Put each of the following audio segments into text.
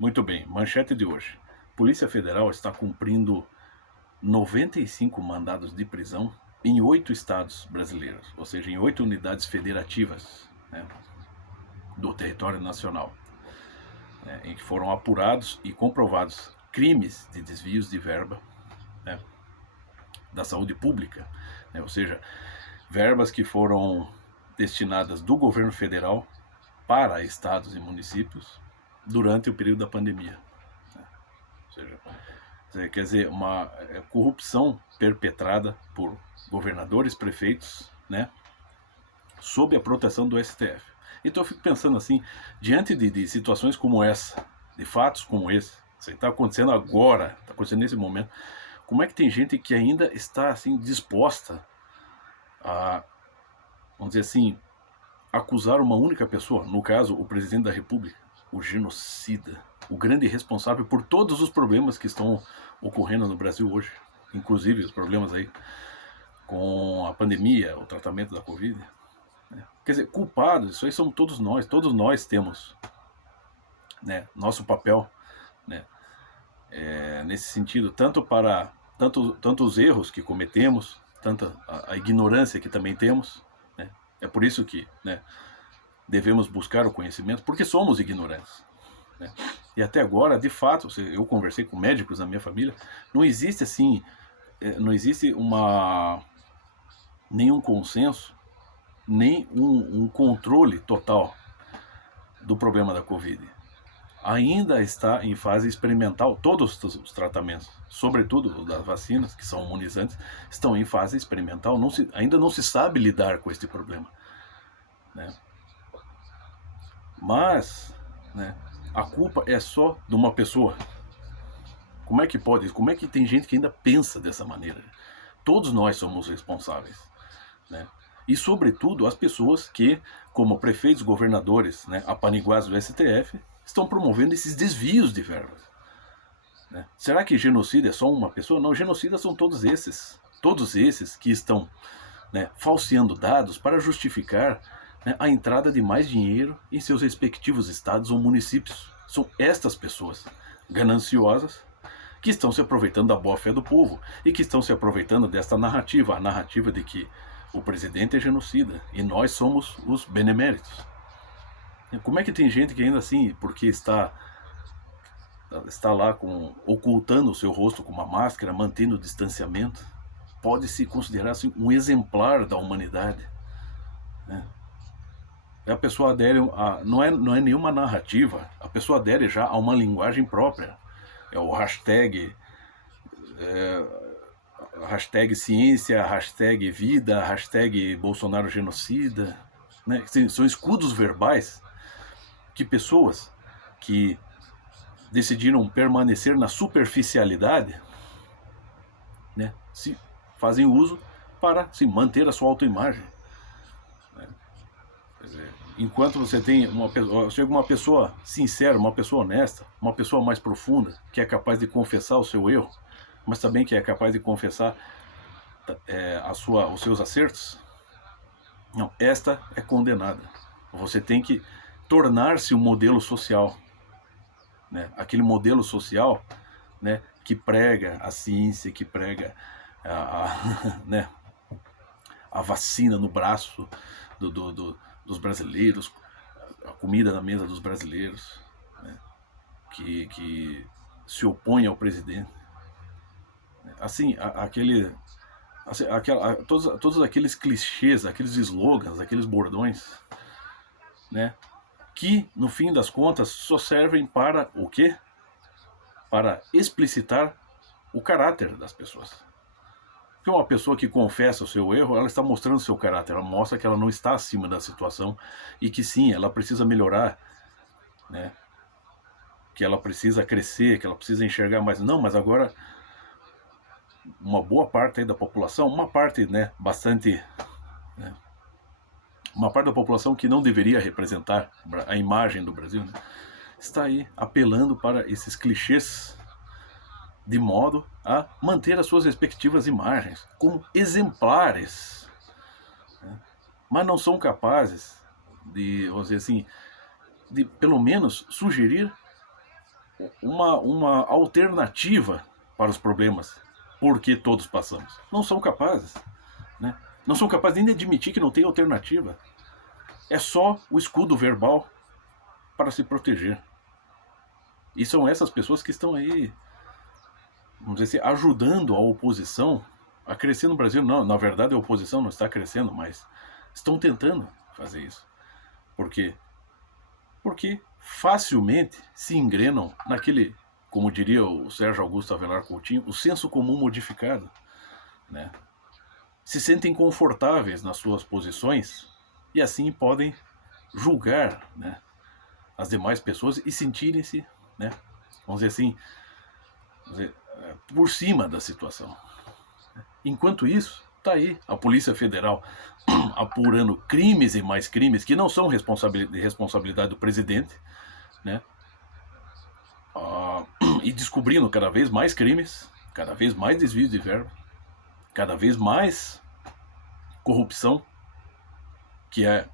Muito bem, manchete de hoje. Polícia Federal está cumprindo 95 mandados de prisão em 8 estados brasileiros, ou seja, em 8 unidades federativas, né, do território nacional, né, em que foram apurados e comprovados crimes de desvios de verba, né, da saúde pública, né, ou seja, verbas que foram destinadas do governo federal para estados e municípios durante o período da pandemia. Né? Ou seja, quer dizer, uma corrupção perpetrada por governadores, prefeitos, né, sob a proteção do STF. Então eu fico pensando assim, diante de situações como essa, de fatos como esse, isso está acontecendo agora, está acontecendo nesse momento, como é que tem gente que ainda está assim disposta a, vamos dizer assim, acusar uma única pessoa, no caso o presidente da República, o genocida, o grande responsável por todos os problemas que estão ocorrendo no Brasil hoje, inclusive os problemas aí com a pandemia, o tratamento da Covid. Né? Quer dizer, culpados, isso aí somos todos nós temos, né, nosso papel, né, nesse sentido, tanto os erros que cometemos, tanto a ignorância que também temos, né? É por isso que, né, devemos buscar o conhecimento, porque somos ignorantes. Né? E até agora, de fato, eu conversei com médicos na minha família, não existe assim, não existe nenhum consenso, nem um controle total do problema da Covid. Ainda está em fase experimental, todos os tratamentos, sobretudo das vacinas, que são imunizantes, estão em fase experimental, ainda não se sabe lidar com este problema. Né? Mas, né, a culpa é só de uma pessoa. Como é que pode? Como é que tem gente que ainda pensa dessa maneira? Todos nós somos responsáveis, né? E, sobretudo, as pessoas que, como prefeitos, governadores, né, apaniguados do STF, estão promovendo esses desvios de verbas. Né? Será que genocida é só uma pessoa? Não, genocida são todos esses que estão, né, falseando dados para justificar, né, a entrada de mais dinheiro em seus respectivos estados ou municípios. São estas pessoas gananciosas que estão se aproveitando da boa-fé do povo e que estão se aproveitando desta narrativa, a narrativa de que o presidente é genocida e nós somos os beneméritos. Como é que tem gente que ainda assim, porque está lá ocultando o seu rosto com uma máscara, mantendo o distanciamento, pode se considerar assim, um exemplar da humanidade? Né? A pessoa adere não é nenhuma narrativa, a pessoa adere já a uma linguagem própria. É o hashtag ciência, hashtag vida, hashtag Bolsonaro genocida. Né? São escudos verbais que pessoas que decidiram permanecer na superficialidade, né, se fazem uso para se manter a sua autoimagem. Né? Quer dizer, enquanto você tem uma pessoa sincera, uma pessoa honesta, uma pessoa mais profunda, que é capaz de confessar o seu erro, mas também que é capaz de confessar os seus acertos, não, esta é condenada. Você tem que tornar-se um modelo social, né? Aquele modelo social, né, que prega a ciência, que prega né, a vacina no braço dos brasileiros, a comida na mesa dos brasileiros, né, que se opõe ao presidente. Assim, todos aqueles clichês, aqueles slogans, aqueles bordões, né, que no fim das contas só servem para o quê? Para explicitar o caráter das pessoas. Porque uma pessoa que confessa o seu erro, ela está mostrando o seu caráter, ela mostra que ela não está acima da situação e que sim, ela precisa melhorar, né? Que ela precisa crescer, que ela precisa enxergar mais. Não, mas agora uma boa parte aí da população, uma parte, né, bastante, né, uma parte da população que não deveria representar a imagem do Brasil, né, está aí apelando para esses clichês de modo a manter as suas respectivas imagens como exemplares, né, mas não são capazes de, vamos dizer assim, de pelo menos sugerir uma alternativa para os problemas porque todos passamos. Não são capazes, né? Não são capazes nem de admitir que não tem alternativa. É só o escudo verbal para se proteger. E são essas pessoas que estão aí, vamos dizer assim, ajudando a oposição a crescer no Brasil. Não, na verdade a oposição não está crescendo, mas estão tentando fazer isso. Por quê? Porque facilmente se engrenam naquele, como diria o Sérgio Augusto Avelar Coutinho, o senso comum modificado, né? Se sentem confortáveis nas suas posições e assim podem julgar, né, as demais pessoas e sentirem-se, né, vamos dizer assim, por cima da situação. Enquanto isso, está aí a Polícia Federal apurando crimes e mais crimes que não são de responsabilidade do presidente, né? E descobrindo cada vez mais crimes, cada vez mais desvios de verba, cada vez mais corrupção, que é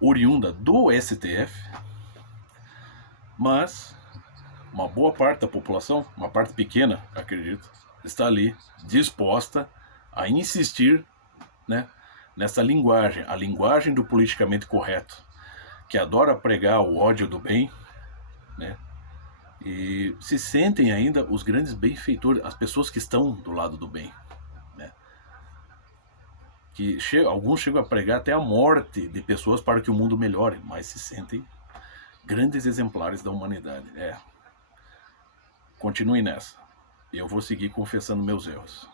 oriunda do STF, mas uma boa parte da população, uma parte pequena, acredito, está ali disposta a insistir, né, nessa linguagem, a linguagem do politicamente correto, que adora pregar o ódio do bem, né, e se sentem ainda os grandes benfeitores, as pessoas que estão do lado do bem, né, que alguns chegam a pregar até a morte de pessoas para que o mundo melhore, mas se sentem grandes exemplares da humanidade. Continue nessa. Eu vou seguir confessando meus erros.